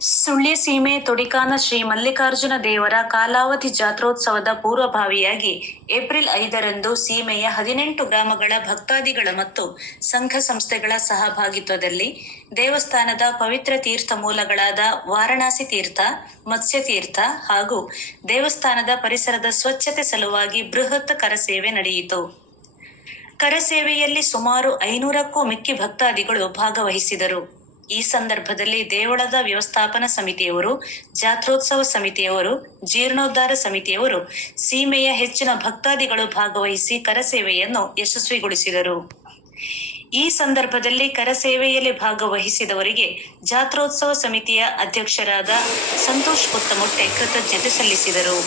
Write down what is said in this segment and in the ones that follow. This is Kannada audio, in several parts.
ಸುಳ್ಯ ಸೀಮೆ ತೊಡಿಕಾನ ಶ್ರೀ ಮಲ್ಲಿಕಾರ್ಜುನ ದೇವರ ಕಾಲಾವಧಿ ಜಾತ್ರೋತ್ಸವದ ಪೂರ್ವಭಾವಿಯಾಗಿ ಏಪ್ರಿಲ್ 5ರಂದು ಸೀಮೆಯ 18 ಗ್ರಾಮಗಳ ಭಕ್ತಾದಿಗಳ ಮತ್ತು ಸಂಘ ಸಂಸ್ಥೆಗಳ ಸಹಭಾಗಿತ್ವದಲ್ಲಿ ದೇವಸ್ಥಾನದ ಪವಿತ್ರ ತೀರ್ಥ ಮೂಲಗಳಾದ ವಾರಣಾಸಿ ತೀರ್ಥ, ಮತ್ಸ್ಯ ತೀರ್ಥ ಹಾಗೂ ದೇವಸ್ಥಾನದ ಪರಿಸರದ ಸ್ವಚ್ಛತೆ ಸಲುವಾಗಿ ಬೃಹತ್ ಕರಸೇವೆ ನಡೆಯಿತು. ಕರಸೇವೆಯಲ್ಲಿ ಸುಮಾರು 500ಕ್ಕೂ ಮಿಕ್ಕಿ ಭಕ್ತಾದಿಗಳು ಭಾಗವಹಿಸಿದರು. ಈ ಸಂದರ್ಭದಲ್ಲಿ ದೇವಳದ ವ್ಯವಸ್ಥಾಪನಾ ಸಮಿತಿಯವರು, ಜಾತ್ರೋತ್ಸವ ಸಮಿತಿಯವರು, ಜೀರ್ಣೋದ್ಧಾರ ಸಮಿತಿಯವರು ಸೀಮೆಯ ಹೆಚ್ಚಿನ ಭಕ್ತಾದಿಗಳು ಭಾಗವಹಿಸಿ ಕರಸೇವೆಯನ್ನು ಯಶಸ್ವಿಗೊಳಿಸಿದರು. ಈ ಸಂದರ್ಭದಲ್ಲಿ ಕರಸೇವೆಯಲ್ಲಿ ಭಾಗವಹಿಸಿದವರಿಗೆ ಜಾತ್ರೋತ್ಸವ ಸಮಿತಿಯ ಅಧ್ಯಕ್ಷರಾದ ಸಂತೋಷ್ ಕೊತ್ತಮೊಟ್ಟೆ ಕೃತಜ್ಞತೆ ಸಲ್ಲಿಸಿದರು.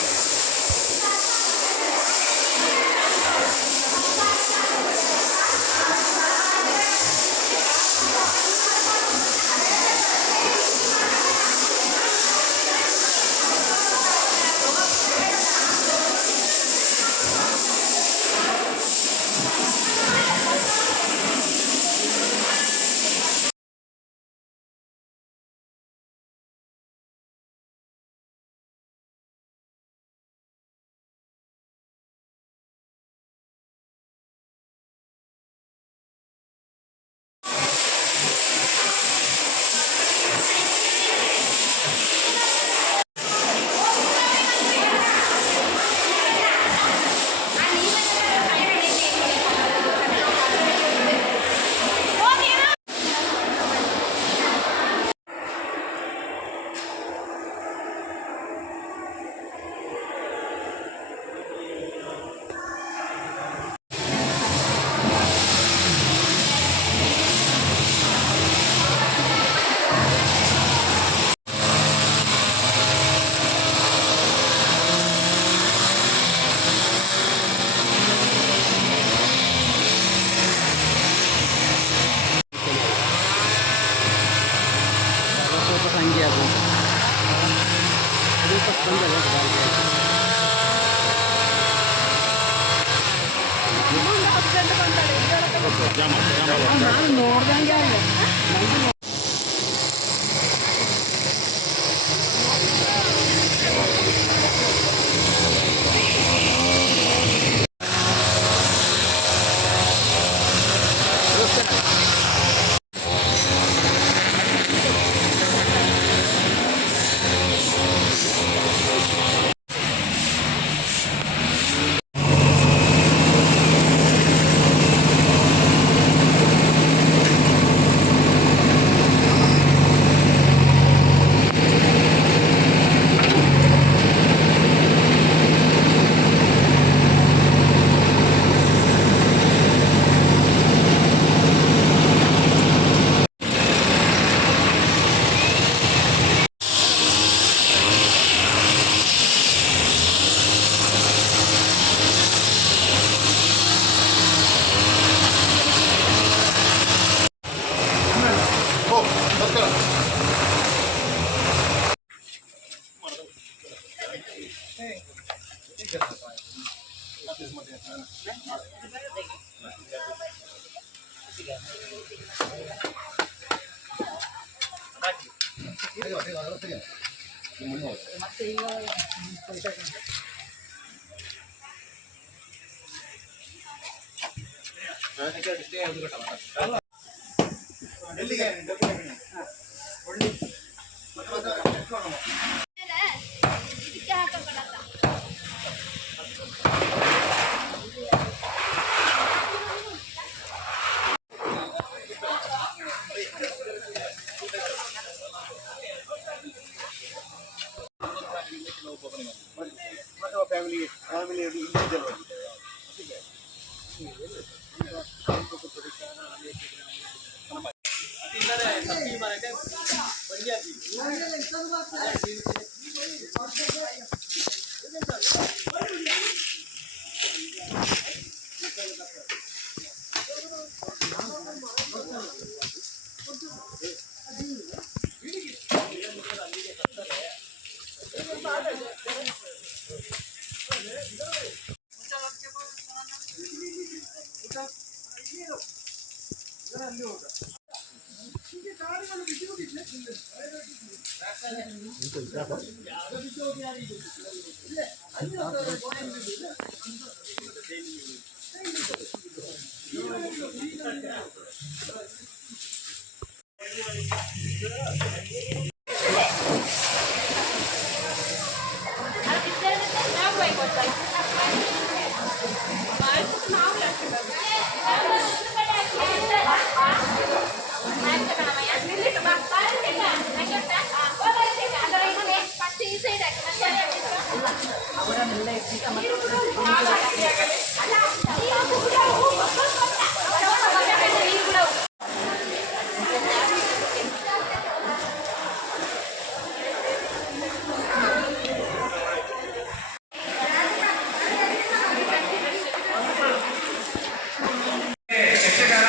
ಯಕ್ಷಗಾನ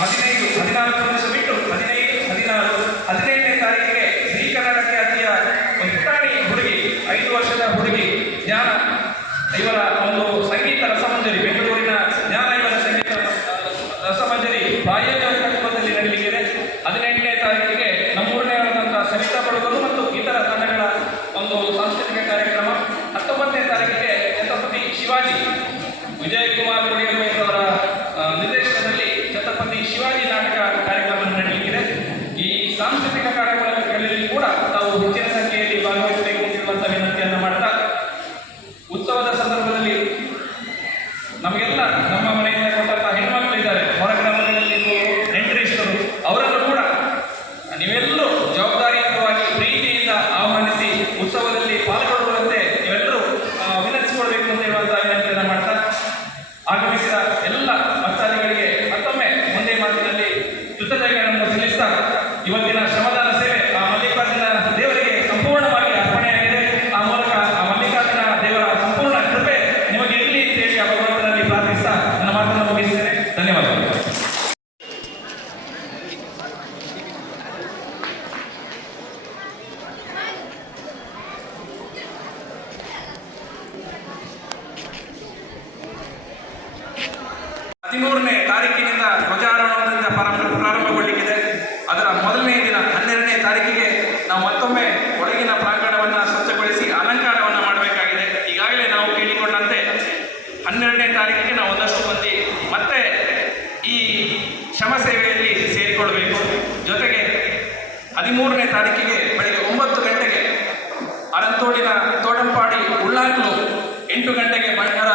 15, 14 ವರ್ಷ ಬಿಟ್ಟು 15, 16, 17ನೇ ತಾರೀಕಿಗೆ ಶ್ರೀ ಕನ್ನಡಕ್ಕೆ ಅತಿಯ ಒಂದು ಪುಟಾಣಿ ಹುಡುಗಿ 5 ವರ್ಷದ ಹುಡುಗಿ ಜ್ಞಾನ ಇವರ ಒಂದು ಸಂಗೀತ ರಸಮಂಜರಿ, ಬೆಂಗಳೂರಿನ ಜ್ಞಾನ ಇವರ ಸಂಗೀತ ರಸಮಂಜರಿ ಬಾಹ್ಯದಲ್ಲಿ ನಡೆಯಲಿದೆ. 18ನೇ ತಾರೀಕಿಗೆ ನಮ್ಮೂರನೇ ಆದಂತಹ ಸವಿತಾ ಬಡಗರು ಮತ್ತು ಇತರ ತಂಡಗಳ ಒಂದು ಸಾಂಸ್ಕೃತಿಕ ಕಾರ್ಯಕ್ರಮ. 19ನೇ ತಾರೀಕಿಗೆ ಛತ್ರಪತಿ ಶಿವಾಜಿ ವಿಜಯಕುಮಾರ್ ಅವರ ನಿರ್ದೇಶನದಲ್ಲಿ ಛತ್ರಪತಿ ಶಿವಾಜಿ ನಾಟಕ ಕಾರ್ಯಕ್ರಮ ನಡೆಯಲಿದೆ. ಈ ಸಾಂಸ್ಕೃತಿಕ ಕಾರ್ಯಕ್ರಮಗಳಲ್ಲಿ ಕೂಡ ತಾವು ಹೆಚ್ಚಿನ ಸಂಖ್ಯೆಯಲ್ಲಿ ಭಾಗವಹಿಸಬೇಕು ಎಂಬಂತ ವಿನಂತಿಯನ್ನು ಮಾಡ್ತಾ, ಉತ್ಸವದ ಸಂದರ್ಭದಲ್ಲಿ ನಮಗೆಲ್ಲ ನಮ್ಮ ಮನೆಯಿಂದ ಕೊಟ್ಟಂತಹ ಹೆಣ್ಮಕ್ಳು ಇದ್ದಾರೆ, ಹೊರ ಗ್ರಾಮಗಳಲ್ಲಿ ನೆಂಟರಿಷ್ಟರು, ಅವರನ್ನು ಕೂಡ ನೀವೆಲ್ಲರೂ ಜವಾಬ್ದಾರಿಯುತವಾಗಿ ಪ್ರೀತಿಯಿಂದ ಆಹ್ವಾನಿಸಿ ಉತ್ಸವದಲ್ಲಿ ಪಾಲ್ಗೊಳ್ಳುವಂತೆ ನೀವೆಲ್ಲರೂ ವಿನಂತಿಸಿಕೊಳ್ಬೇಕು ಅಂತ ಹೇಳುವಂತಹ ವಿನಂತಿಯನ್ನು ಮಾಡ್ತಾ, ಆಗಮಿಸಿದ ಎಲ್ಲ ಭಕ್ತಾದಿಗಳಿಗೆ ಮತ್ತೊಮ್ಮೆ ಒಂದೇ ಮಾತಿನಲ್ಲಿ ಕೃತಜ್ಞತೆಗಳನ್ನು ಸಲ್ಲಿಸ್ತಾ, ಇವತ್ತಿನ ಶ್ರಮದಾನ ಸೇವೆ ಆ ಮಲ್ಲಿಕಾರ್ಜುನ ದೇವರಿಗೆ ಸಂಪೂರ್ಣವಾಗಿ ಅರ್ಪಣೆಯಾಗಿದೆ. ಆ ಮೂಲಕ ಆ ಮಲ್ಲಿಕಾರ್ಜುನ ದೇವರ ಸಂಪೂರ್ಣ ಕೃಪೆ ನಿಮಗೆ ಇರಲಿ ಅಂತೇಳಿ ಆ ಭಗವಂತನಲ್ಲಿ ಪ್ರಾರ್ಥಿಸ್ತಾ ನನ್ನ ಮಾತನ್ನು ಮುಗಿಸ್ತೇನೆ. ಧನ್ಯವಾದಗಳು. ಹದಿಮೂರನೇ ತಾರೀಕಿನಿಂದ ಧ್ವಜಾರೋಹಣದಿಂದ ಪ್ರಾರಂಭಗೊಳ್ಳಲಿಕ್ಕಿದೆ. ಅದರ ಮೊದಲನೇ ದಿನ 12ನೇ ತಾರೀಕಿಗೆ ನಾವು ಮತ್ತೊಮ್ಮೆ ಒಳಗಿನ ಪ್ರಾಂಗಣವನ್ನು ಸ್ವಚ್ಛಗೊಳಿಸಿ ಅಲಂಕಾರವನ್ನು ಮಾಡಬೇಕಾಗಿದೆ. ಈಗಾಗಲೇ ನಾವು ಕೇಳಿಕೊಂಡಂತೆ 12ನೇ ತಾರೀಕಿಗೆ ನಾವು ಒಂದಷ್ಟು ಮಂದಿ ಮತ್ತೆ ಈ ಶ್ರಮ ಸೇವೆಯಲ್ಲಿ ಸೇರಿಕೊಳ್ಬೇಕು. ಜೊತೆಗೆ 13ನೇ ತಾರೀಕಿಗೆ ಬೆಳಗ್ಗೆ 9 ಗಂಟೆಗೆ ಅರಂತೋಡಿನ ತೋಡಂಪಾಡಿ ಉಳ್ಳಾಗ್ಲು, 8 ಗಂಟೆಗೆ ಬಂಡರ